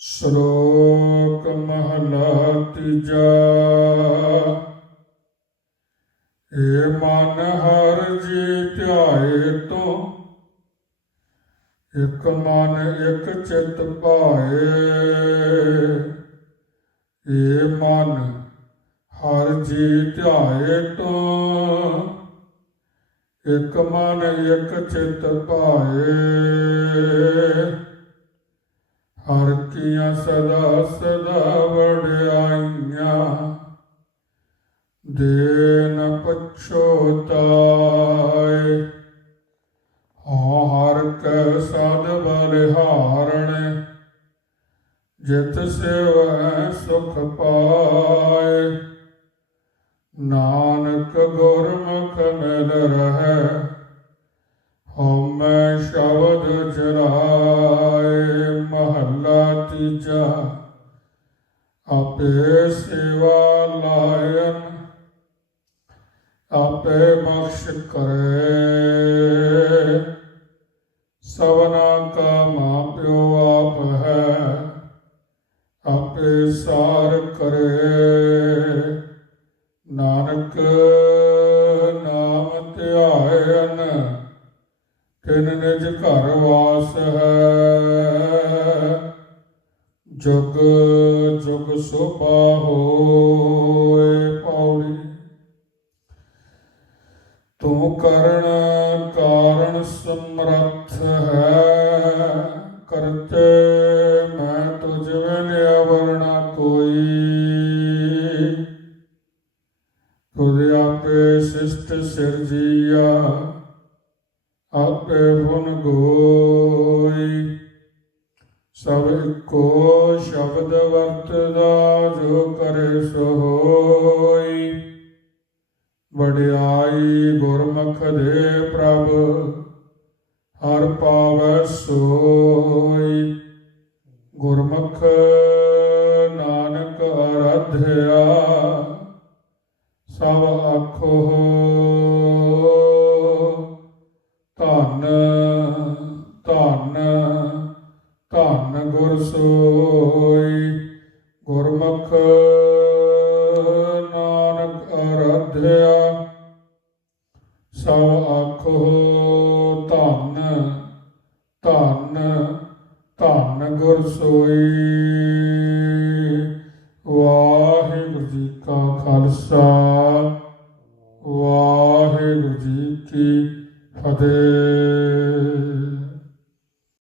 ਸ਼ਲੋਕ ਮਹਲਾ ਤੀਜਾ। ਏ ਮਨ ਹਰ ਜੀ ਧਿਆਏ ਤੂੰ, ਇਕ ਮਨ ਇਕ ਚਿਤ ਭਾਏ। ਏ ਮਨ ਹਰ ਜੀ ਧਿਆਏ ਤੂੰ, ਇਕ ਮਨ ਇਕ ਚਿਤ ਭਾਏ। ਸਦਾ ਸਦਾ ਵਡਿਆਈਆਂ ਦੇਨ ਪਛੋਤਾਏ ਹਾਂ, ਹਰ ਕੈ ਸਾਧ ਬਲਿਹਾਰਣ। ਜਿਤ ਸੇਵੈ ਸੁਖ ਪਾਏ। ਨਾਨਕ ਗੁਰਮੁਖ ਮਿਲ ਰਹੈ। ਹਉਮੈ ਸ਼ਬਦ ਜਰਾ ਮਹੱਲਾ ਆਪੇ ਸੇਵਾ ਲਾਇਨ, ਆਪੇ ਬਖਸ਼ ਕਰੇ। ਸਵਨਾ ਕਾ ਮਾਪਿਓ ਆਪ ਹੈ, ਆਪੇ ਸਾਰ ਕਰੇ। ਨਾਨਕ ਨਾਮ ਧਿਆਇਨ, ਤਿਨ ਨਿਜ ਘਰ ਵਾਸ ਹੈ। ਜੁਗ ਜੁਗ ਸੋਭਾ ਹੋਏ ਪੌੜੀ। ਤੂੰ ਕਰਨ ਕਾਰਨ ਸਮਰੱਥ ਹੈ, ਕਰਤੇ ਮੈਂ ਤੁਝ ਬਿਨ ਅਵਰਣਾ ਕੋਈ। ਤੁਧ ਆਪੇ ਸਿਸ਼ਟ ਸਿਰਜੀਆ, ਆਪੇ ਫੁਨ ਗੋਈ ਜੋ ਕਰੇ ਸੋ ਹੋਈ। ਵਡਿਆਈ ਗੁਰਮੁਖ ਦੇ ਪ੍ਰਭ, ਹਰ ਪਾਵੈ ਸੋਈ। ਗੁਰਮੁਖ ਨਾਨਕ ਅਰਾਧਿਆ, ਸਭ ਆਖੋ ਧੰਨ ਧੰਨ ਧੰਨ ਗੁਰ ਸੋਈ। ਗੁਰਮੁਖ ਨਾਨਕ ਅਰਧਿਆ, ਸਭ ਆਖੋ ਧੰਨ ਧੰਨ ਧੰਨ ਗੁਰ ਸੋਈ। ਵਾਹਿਗੁਰੂ ਜੀ ਕਾ ਖਾਲਸਾ, ਵਾਹਿਗੁਰੂ ਜੀ ਕੀ ਫਤਿਹ।